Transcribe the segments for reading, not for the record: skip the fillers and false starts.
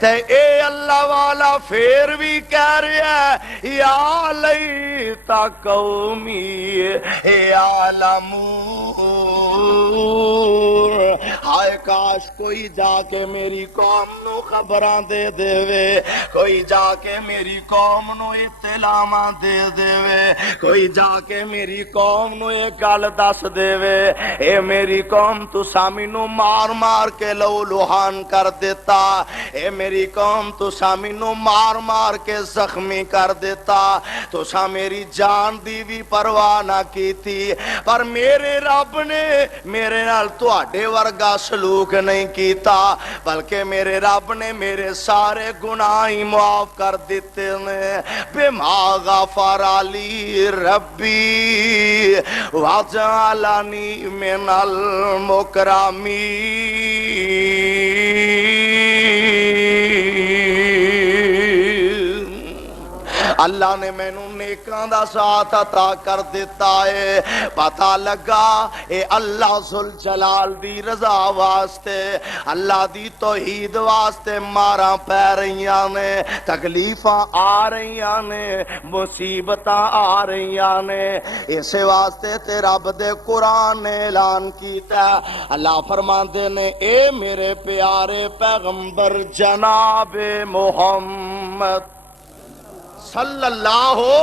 تے اے اللہ والا پھر بھی کہہ رہا ہے یا لیتا قومی یعلمون، ہائے کاش کوئی جا کے میری قوم نو خبراں دے دے، کوئی جا کے میری قوم نو اطلاعاں دے دے، کوئی جا کے میری قوم نو یہ گل دس دے، اے میری قوم تو سامی نو مار مار کے لہو لہان کر دیتا، اے میری قوم تو سامی نو مار مار کے زخمی کر دیتا، تو سا میری جان دی بھی پرواہ نہ کی تھی، پر میرے رب نے میرے نال تواڈے ورگا سلوک نہیں کیتا، بلکہ میرے رب نے میرے سارے گناہ ہی معاف کر دیتے نے، بما غفر لی ربی وجعلنی من المکرمین۔ اللہ نے مینوں نیکاں دا ساتھ عطا کر دیتا ہے، پتہ لگا اے اللہ ذوالجلال دی رضا واسطے، اللہ دی توحید واسطے ماراں پہ رہیاں نے، تکلیفاں آ رہیاں نے، مصیبتاں آ رہیاں نے، اس واسطے تے رب دے قرآن نے اعلان کیتا ہے، اللہ فرماندے نے اے میرے پیارے پیغمبر جناب محمد صلی اللہ ہو،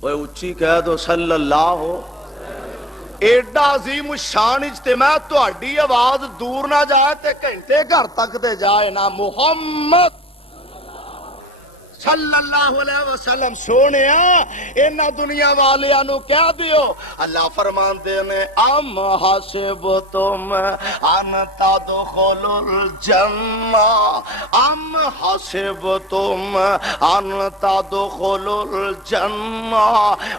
اوے اچھی کہہ دو صلی اللہ ہو، ایڈا عظیم شان اجتماع تہاڈی آواز دور نہ جائے تے گھنٹے گھر تک دے جائے نہ، محمد صلی اللہ علیہ وسلم سونیا اینا دنیا والیاں نو کہہ دیو، اللہ فرماندے نے ام حسبتم ان تدخلوا الجنہ، ام حسبتم ان تدخلوا الجنہ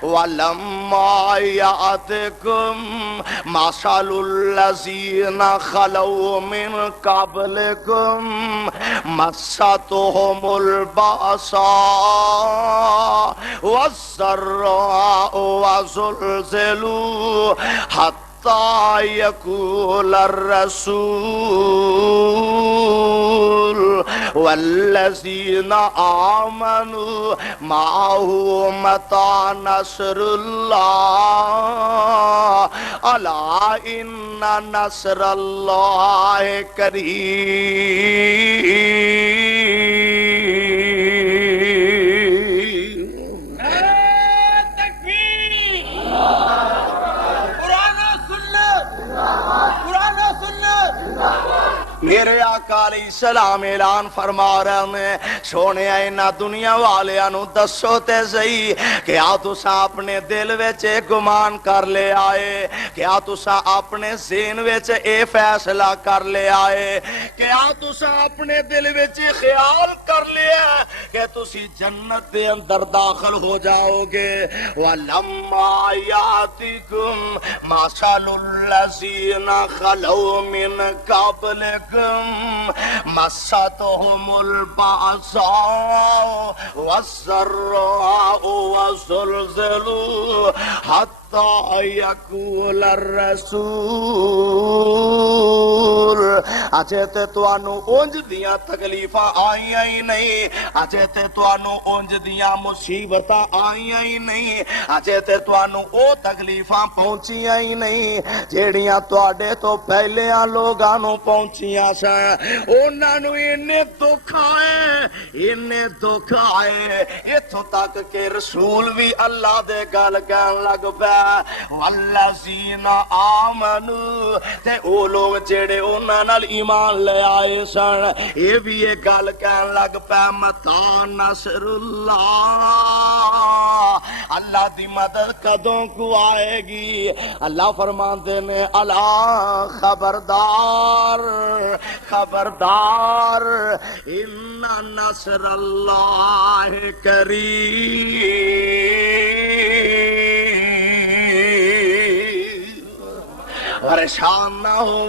ولما یأتکم مثل الذین خلوا من قبلکم مستهم البأس والضراء وزلزلوا حتى يقول الرسول والذين آمنوا معه متى نصر الله ألا إن نصر الله قريب۔ میرے آقا علیہ السلام اعلان فرما رہے ہیں، سونے اینا دنیا والیاں نو دسو تے صحیح، کیا تساں اپنے دل وچ گمان کر لے آئے، کیا تساں اپنے ذہن وچ اے فیصلہ کر لے آئے، کیا تساں اپنے دل وچ خیال کر لیا کہ تسی جنت دے اندر داخل ہو جاؤ گے، وَلَمَّا يَأْتِكُمْ مَثَلُ الَّذِينَ خَلَوْا مِنْ قَبْلِكُمْ مستهم البأساء والضراء وزلزلوا حتى يقول الرسول، اجے تے توانو اونج دیاں تکلیفاں آئیاں ہی نہیں، اجے تے توانو اونج دیاں مصیبتاں آئیاں ہی نہیں، اجے تے توانو او تکلیفاں پہنچیاں ہی نہیں جیڑیاں تواڈے تو پہلیاں لوگاں نو پہنچیاں سا، انہاں نو اینے دکھ آئے اتھوں تک کہ رسول بھی اللہ دے گل کہن لگ پیا، والذین آمنوا تے او لوگ جڑے انہاں نال ایمان لے آئے سن یہ بھی یہ گل کہن لگ پیا متا نصر اللہ، اللہ دی مدد کدوں کو آئے گی؟ اللہ فرماندے نے الا خبردار خبردار ان نصر اللہ قریب۔ پریشان نہ ہو،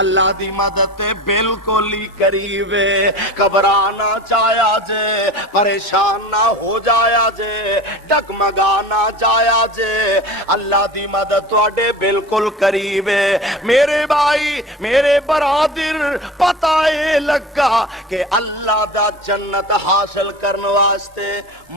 اللہ دی مدد تے بالکل ہی قریب ہے، گھبرانا چاہیا جے، پریشان نہ ہو جایا جے، ڈگمگانا چاہیا جے، اللہ دی مدد تواڈے بالکل قریب ہے۔ میرے بھائی میرے برادر، پتہ اے لگا کہ اللہ دا جنت حاصل کرنے واسطے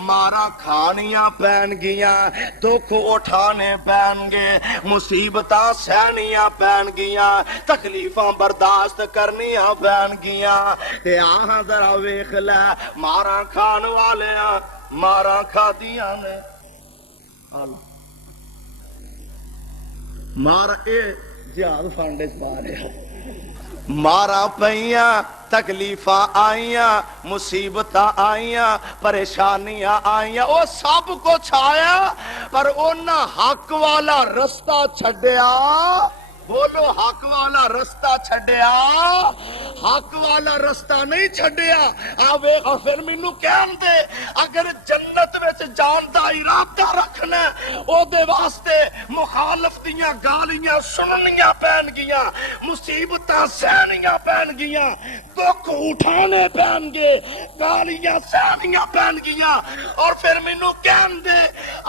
مارا کھانیاں پین گیاں، دکھ اٹھانے پین گے، مصیبتاں سہنیاں پین گیاں، تکلیفاں برداشت کرنیاں پین گیاں۔ تے آہاں ذرا ویکھ لے مارا کھان والیاں مارا کھادیاں نے، مارا اے جہاد فنڈ چ پا رہا، مارا پئیاں، تکلیفاں آئیاں، مصیبتاں آئیاں، پریشانیاں آئیاں، وہ سب کچھ آیا پر انہاں حق والا رستہ چھڈیا۔ بولو حق والا رستہ چھڈیا، حق والا رستہ نہیں چھڈیا۔ آوے اور پھر مینوں کہن دے اگر جنت وچ جان دا ارادہ رکھنا او دے واسطے مخالف دیاں گالیاں سننیاں پین گیاں، مصیبتاں سہنیاں پین گیاں، دکھ اٹھانے پین گے، گالیاں سہنیاں پین گیاں، اور پھر مینوں کہن دے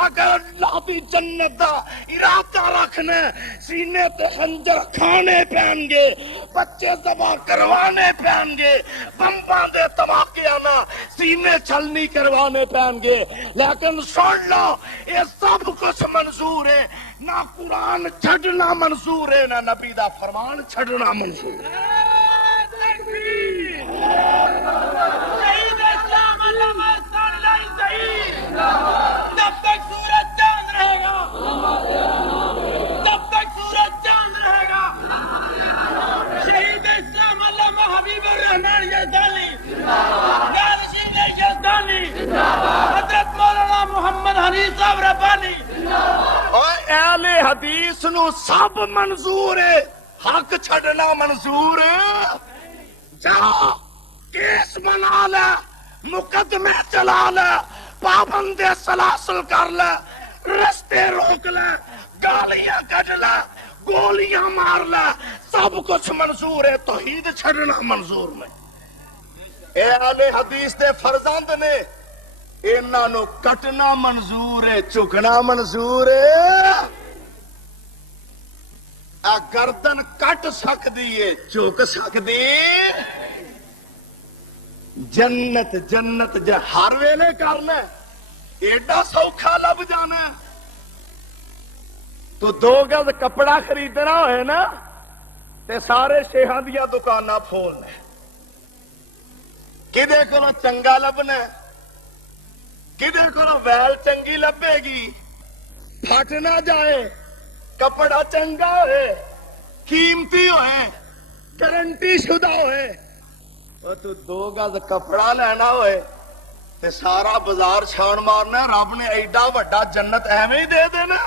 اگر اللہ دی جنت دا ارادہ رکھنا سینے تے خنجر کھانے پین گے، بچے ذبح کروانے پین گے، بمباں دے دھماکیاں نہ سینے چھلنی کروانے پین گے، لیکن سن لو یہ سب کچھ منظور ہے، نہ قرآن چھڈنا منظور ہے نہ نبی دا فرمان چھڈنا منظور ہے۔ جب تک سورج چاند رہے گا، جب تک سورج چاند رہے گا، شہید اسلام علامہ حبیب الرحمان یزدانی، جانشین یزدانی، حضرت مولانا محمد حنیف صاحب ربانی اور اہل حدیث نو سب منظور ہے، حق چھڈنا منظور ہے۔ جا کیس بنا لے، مقدمے چلا لے، پابند سلاسل کر لے، رستے روک لے، گالیاں کڈ لے، گولیاں مار لے، سب کچھ منظور ہے، توحید چھڈنا منظور نہیں۔ اے اہل حدیث دے فرزند نے، انہاں نو کٹنا منظور ہے، چکنا منظور ہے۔ اے گردن کٹ سکدی ہے، چک سکدی جنت جنت جے ہر ویلے کرنا ایڈا سوکھا لب جانا۔ تو 2 گز کپڑا خریدنا ہوئے نا تے سارے شیخاں دیاں دکاناں پھولنا، کدے کولوں چنگا لبنا، کدے کولوں ویل چنگی لبے گی، پھٹ نہ جائے، کپڑا چنگا ہوئے، قیمتی ہوئے، گارنٹی شدہ ہوئے۔ اور تو 2 گز کپڑا لینا ہوئے تے سارا بازار چھان مارنا، رب نے ایڈا وڈا جنت ایویں ہی دے دینا۔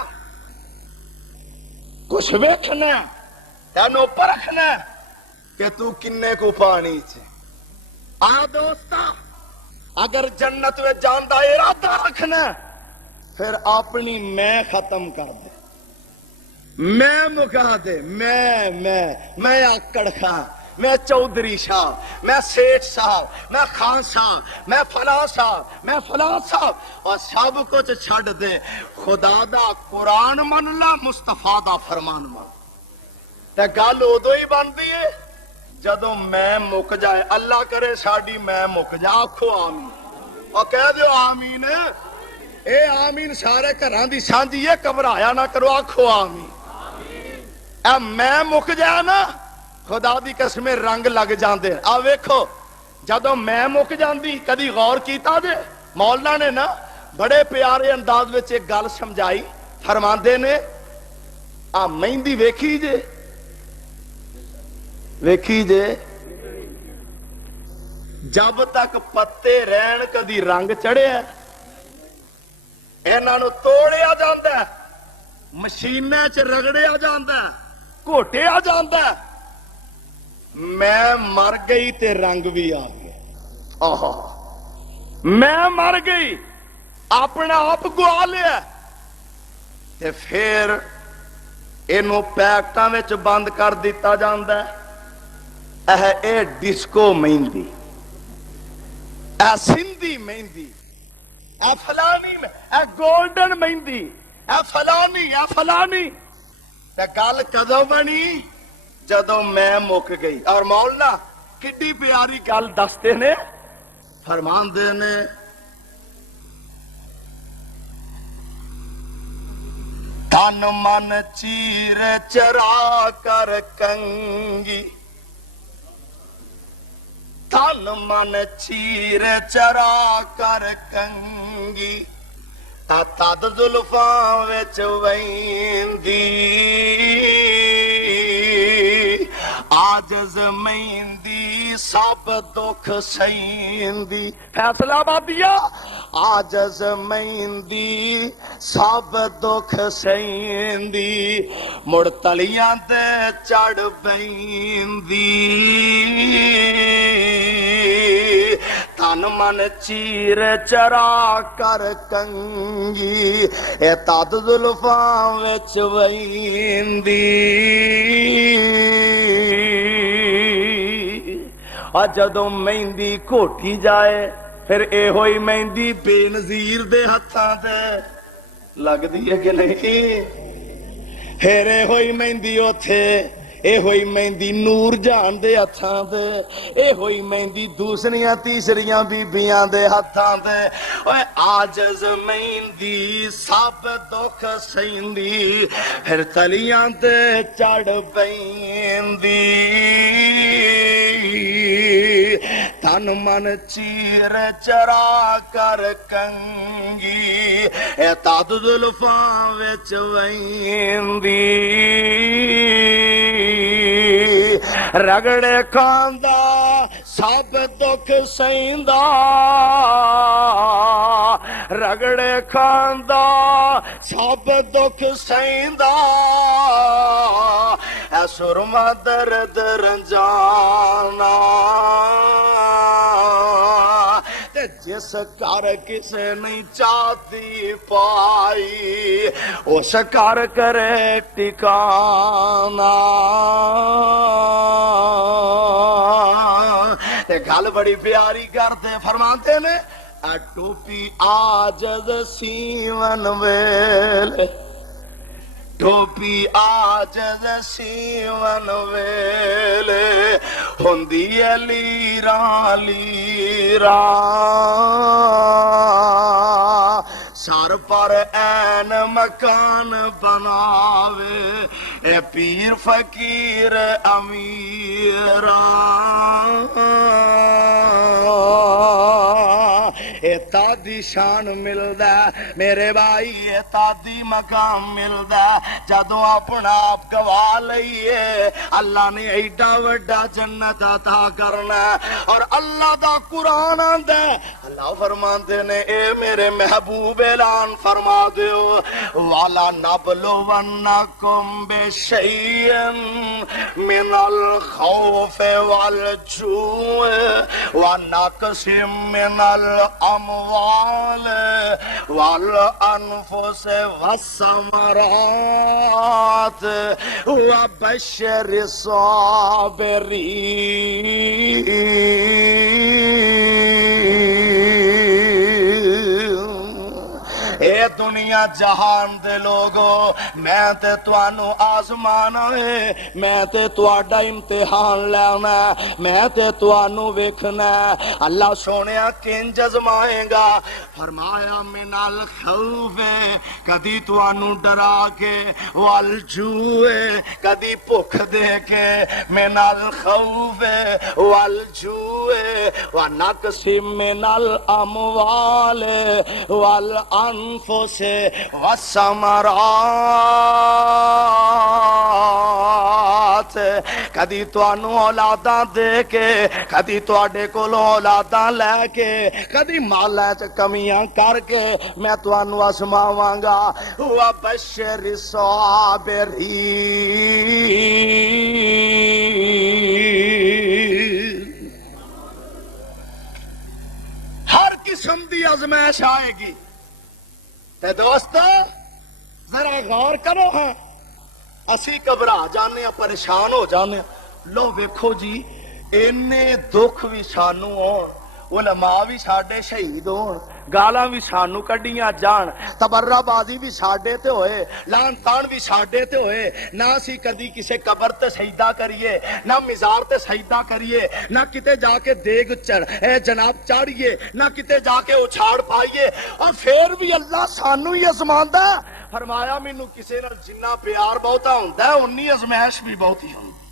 کچھ ویکھنا تینوں پرکھنا کہ تو کنے کو پانی چ آ دوستا، اگر جنت میں جان دا ارادہ رکھنا پھر اپنی میں ختم کر دے، میں مکا دے، میں آکڑ خان، میں چودھری صاحب، میں سیٹھ صاحب، میں خان صاحب، میں فلاں صاحب، میں فلاں صاحب، اور سب کچھ چھڈ دے، خدا دا قرآن من لا، مصطفیٰ دا فرمان من۔ تے گل ادو ہی بنتی ہے جدو میں مک جائے، اللہ کرے ساڈی میں مک جائے، آکھو آمین، اور کہہ دیو آمین۔ اے آمین سارے گھراں دی سانجھی ہے، گھبرایا نہ کرو، آکھو آمین۔ اے میں مک جائے نا خدا دی قسمیں رنگ لگ جاندے۔ آ ویکھو جدو میں مک جاندی، کدی غور کیتا جے مولا نے نا بڑے پیارے انداز وچ ایک گل سمجھائی، فرماندے نے آ مہندی ویکھی جے، ویکھی جے، جب تک پتے رہن کدی رنگ چڑھیا، انہاں نو توڑیا جاندا ہے، مشیناں چ رگڑیا جاندا ہے، گھوٹیا جاندا ہے، میں مر گئی تے رنگ بھی آ گیا۔ میں مر گئی، اپنا آپ گوا لیا، تے پھر ਇਹਨੂੰ ਪੈਕਟਾਂ ਵਿੱਚ ਬੰਦ ਕਰ ਦਿੱਤਾ ਜਾਂਦਾ ਹੈ। ਇਹ ਡਿਸਕੋ ਮਹਿੰਦੀ, ਇਹ ਸਿੰਧੀ ਮਹਿੰਦੀ, ਇਹ ਫਲਾਨੀ, ਇਹ ਗੋਲਡਨ ਮਹਿੰਦੀ, ਇਹ ਫਲਾਨੀ, ਇਹ ਫਲਾਨੀ। ਤੇ ਗੱਲ ਕਦੋਂ ਬਣੀ? ਜਦੋਂ ਮੈਂ ਮੁੱਕ ਗਈ। ਔਰ ਮੌਲਾ ਕਿੱਡੀ ਪਿਆਰੀ ਗੱਲ ਦੱਸਦੇ ਨੇ, ਫਰਮਾਉਂਦੇ ਨੇ ਤਨ ਮਨ ਚੀਰ ਚਰਾ ਕਰ ਕੰਗੀ, ਤਨ ਮਨ ਚੀਰ ਚਰਾ ਕਰ ਕੰਗੀ, ਤਦ ਜ਼ੁਲਫਾਂ ਵਿੱਚ ਵਹਿੰਦੀ, ਆਜਜ਼ ਮਹਿੰਦੀ ਸਭ ਦੁੱਖ ਸਹਿੰਦੀ। ਫੈਸਲਾਬਾਦੀਆ ਆਜਜ਼ ਮਹਿੰਦੀ ਸਭ ਦੁੱਖ ਸਹਿੰਦੀ, ਮੁੜ ਤਲੀਆਂ ਤੇ ਚੜ ਬੈਂਦੀ, ਤਨ ਮਨ ਚੀਰ ਚਰਾ ਕਰ ਕੰਗੀ, ਇਹ ਤਦ ਜ਼ੁਲਫਾਂ ਵਿੱਚ ਵਹਿੰਦੀ। ਆ ਜਦੋਂ ਮਹਿੰਦੀ ਘੋਟੀ ਜਾਏ ਫਿਰ ਇਹੋ ਹੀ ਮਹਿੰਦੀ ਬੇਨਜ਼ੀਰ ਦੇ ਹੱਥਾਂ ਤੇ ਲੱਗਦੀ ਹੈ ਕਿ ਨਹੀਂ? ਫਿਰ ਇਹੋ ਹੀ ਮਹਿੰਦੀ ਉੱਥੇ, ਇਹੋ ਹੀ ਮਹਿੰਦੀ ਨੂਰ ਜਾਨ ਦੇ ਹੱਥਾਂ ਤੇ, ਇਹੋ ਹੀ ਮਹਿੰਦੀ ਦੂਸਰੀਆਂ ਤੀਸਰੀਆਂ ਬੀਬੀਆਂ ਦੇ ਹੱਥਾਂ ਤੇ। ਓਏ ਆਜਜ਼ ਮਹਿੰਦੀ ਸਭ ਦੁੱਖ ਸਹਿੰਦੀ, ਫਿਰ ਤਲੀਆਂ ਤੇ ਚੜ ਪੈਂਦੀ, ਤਨ ਮਨ ਚੀਰ ਚਰਾ ਕਰ ਕੰਗੀ, ਇਹ ਤਦ ਜ਼ੁਲਫਾਂ ਵਿੱਚ ਵਹਿੰਦੀ, ਰਗੜੇ ਖਾਂਦਾ ਸਭ ਦੁੱਖ ਸਹਿੰਦਾ, ਰਗੜੇ ਖਾਂਦਾ ਸਭ ਦੁੱਖ ਸਹਿੰਦਾ, ਐ ਸੁਰਮਾ ਦਰਦ ਰੰਜਾਨਾ, ਤੇ ਜਿਸ ਘਰ ਕਿਸੇ ਨਹੀਂ ਚਾਹਤੀ ਪਾਈ, ਉਸ ਘਰ ਕਰੇ ਟਿਕਾਣਾ। ਤੇ ਗੱਲ ਬੜੀ ਪਿਆਰੀ ਕਰਦੇ, ਫਰਮਾਉਂਦੇ ਨੇ ਟੋਪੀ ਆਜਜ਼ ਸੀਵਨ ਵੇਲੇ, ਟੋਪੀ ਆਜਜ਼ ਸੀਵਨ ਵੇਲੇ, ਹੁੰਦੀ ਏ ਲੀਰਾਂ ਲੀਰਾਂ, سر پر این مکان بناوے اے پیر فقیر امیران اے تادی شان ملدا میرے بھائی اے تادی مقام ملدا جدوں اپنا آپ گوا لئیے اللہ نے ایڈا وڈا جنت عطا کرنا اور اللہ دا قرآن آندا اللہ فرماندے نے اے میرے محبوب اعلان فرما دیو والا نبلونکم بشیء من الخوف والجوع ونقص من الاموال والانفس والثمرات وبشر الصابرین اے دنیا جہان دے لوگو میں تے توانو آزمانا ہے میں تے تواڈا امتحان لینا ہے میں تے توانو ویکھنا ہے اللہ سونیا کنج آزمائے گا فرمایا من الخوف کدی توانو ڈرا کے والجوع کدی بھوک دے کے من الخوف والجوع ونقص من الاموال والانفس والثمرات کدی توانو اولاداں دے کے کدی تواڈے کولوں اولاداں لے کے کدی مالاں چ کمیاں کر کے میں توانو آزماواں گا وبشر الصابرین ہر قسم دی آزمائش آئے گی تے دوستو ذرا غور کرو ہے اسی گھبرا جانے پریشان ہو جانے. لو ویکھو جی اینے دکھ بھی سانو ہون, علماء بھی ساڈے شہید ہون, گالاں بھی سانو کڈیاں جان, تبرہ بازی بھی ساڈے تے ہوئے, لان تان بھی ساڈے تے ہوئے, نہ اسی کدی کسے قبر تے سجدہ کریے, نہ مزار تے سجدہ کریے, نہ کتے جا کے دیگ جناب چاڑیے, نہ کتے جا کے اچھاڑ پائیے, اور پھر بھی اللہ سانو ہی ازماندا. فرمایا مینوں کسے نال جنہ پیار بہتا ہوندا ہے اونی ازمائش بھی بہتی ہوندی.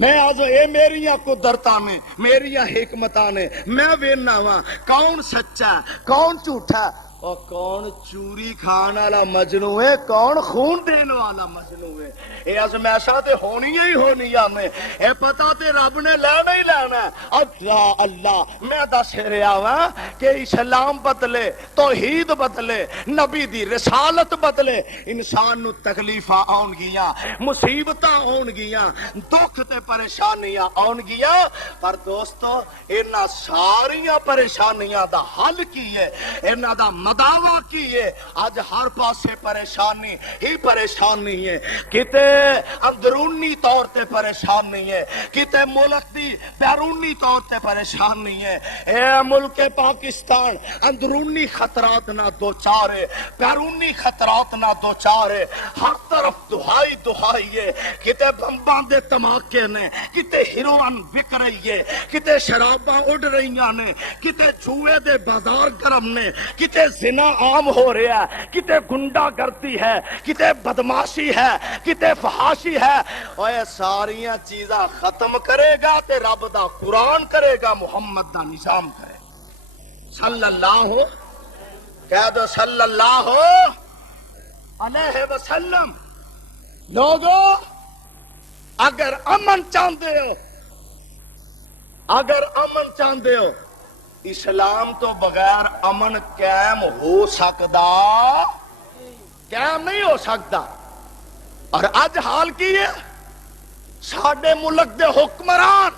میں آج اے میریاں قدرتاں نے, میریاں حکمتاں نے, میں وینا وا کون سچا ہے کون جھوٹا ہے, اور کون چوری کھان والا مجنو ہے کون خون دین والا مجنو ہے. اے ازمائشاں تے ہونیاں ہی ہونیاں نے, اے پتہ تے رب نے لینا ہی لینا ہے. اللہ اللہ میں دس رہا وا کہ اسلام بدلے, توحید بدلے, نبی دی رسالت بدلے, انسان نو تکلیفاں آن گیاں, مصیبتاں آن گیاں, دکھ تے پریشانیاں آن گیاں, پر دوستو انہاں ساریاں پریشانیاں دا حل کی ہے, انہاں دا مداوا کی ہے. اج ہر پاسے پریشانی ہی پریشانی ہے, کتے اندرونی طور تے پریشانی ہے, کتے ملک دی بیرونی طور تے پریشانی ہے. اے ملک پاکستان اندرونی خطرات نہ دو چار ہے, بیرونی خطرات نہ دو چار ہے, ہر طرف دہائی دہائی ہے, کتے بمباں دے دھماکے نے, کتے ہیروئن بک رہی ہے, کتے شراباں اڑ رہی نے, کتے جوئے دے بازار گرم نے, کتے زنا عام ہو رہا ہے, کتے گنڈا گردی ہے, کتے بدماشی ہے, کتے فحاشی ہے. اوے ساریاں چیزاں ختم کرے گا تے رب دا قرآن کرے گا, محمد دا نظام کرے گا صلی اللہ کہہ دو صلی اللہ علیہ وسلم. لوگو اگر امن چاہتے ہو, اگر امن چاہتے ہو, اسلام تو بغیر امن قائم ہو سکتا, قائم نہیں ہو سکتا. اور اج حال کی ہے, ساڈے ملک دے حکمران